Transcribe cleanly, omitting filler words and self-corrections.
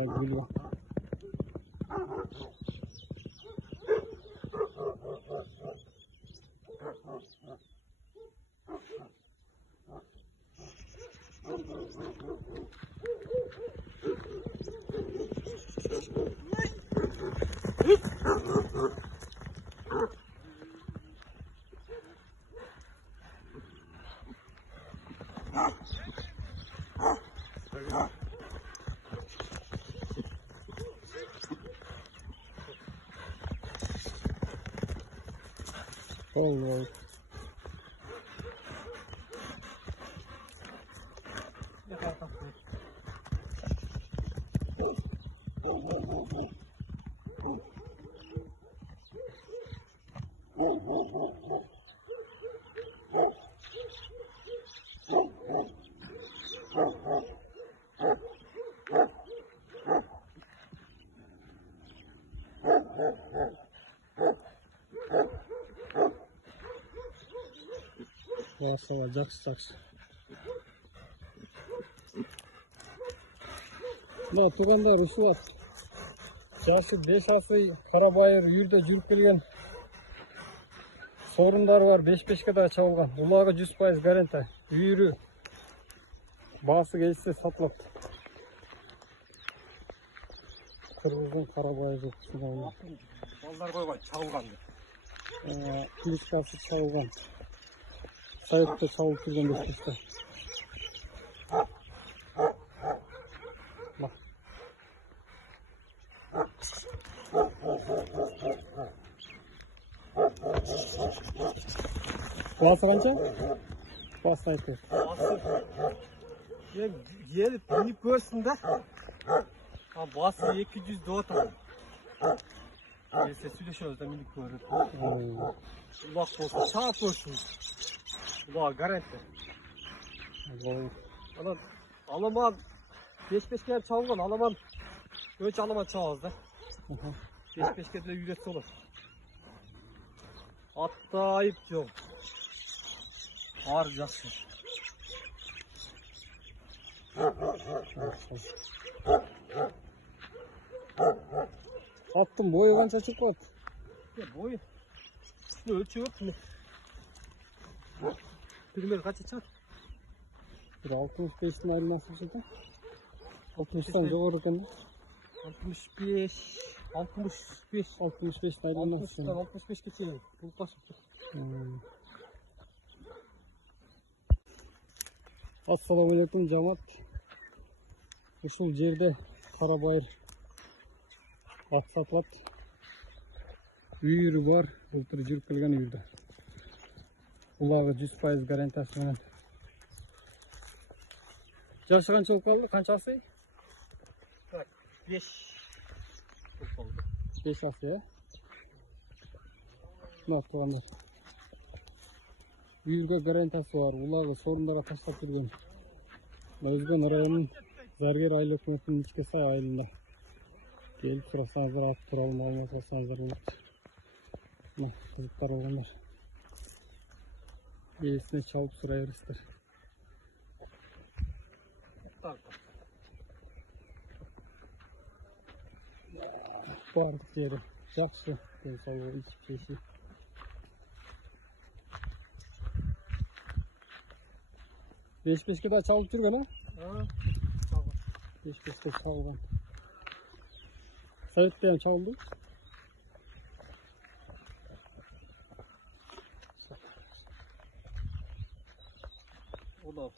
Anda gül var. Allah. Yavaş yavaş, jakşı. Mына туғандар ұшып ат. Жасы 5 асый Қарабайыр үйірде жүріп келген. Сорындары бар 5-5-ке да чабылған. Улағы 100% гаранта. Үйірі басы келсе сатылады. Қырғыздың Қарабайыр жоқ. Балдар қойған чабылған. Кличкасы чабылған. Sayıkta çabuk kirden bekleşti. Bak. Bası kanca? Bası ayıtır. Gelip binip görsün de. Bası 200 doğatan. Neyse söyleşiyoruz da minik görür. Ulak olsun, sağ olsun. Ulağı garanti. Alaman 5-5 kere çalgan, alaman önce alaman çalaz da. 5-5 kere de yüretse olur. Hatta ayıp yok. Ağır жақсы. Attım, boyu kança çıkmadı? Boyu. Şunu ölçü yok mu? Primer kaç çıkar? Bir 65'in ayrılması çıktı. 60'tan жоғары ekan. 65. 65'in ayrılması çıktı. 65 geçelim. Bu kaç çıktı? Assalamualaikum жамаат. Ушул жерде Карабайыр ат сатылат. Үйүрү бар, былтыр жүрүп келген үйүрдө. Улагы 100% гарантиясы менен. Жашы канча болуп калды? Канчасы? 5. 5 асы, э? Мына тугандар. Үйүргө гарантиясы бар, улагы сорундарға таштап жүрген. Өзгөн районунун Заргер айыл өкмөтүнүн ичке сай айылында. Келип сурасаңыздар, ат тууралуу маалымат алсаңыздар болот. Мына кызыктар болгондар. Ээсине чалып сурай бересиздер. Бардык жери жакшы, денсаулыгы ички. 5-5'ke daha çalıp durgan ha? Ha, çalgan. 5-5'ke çalgan. Sayıp da çaldı. O da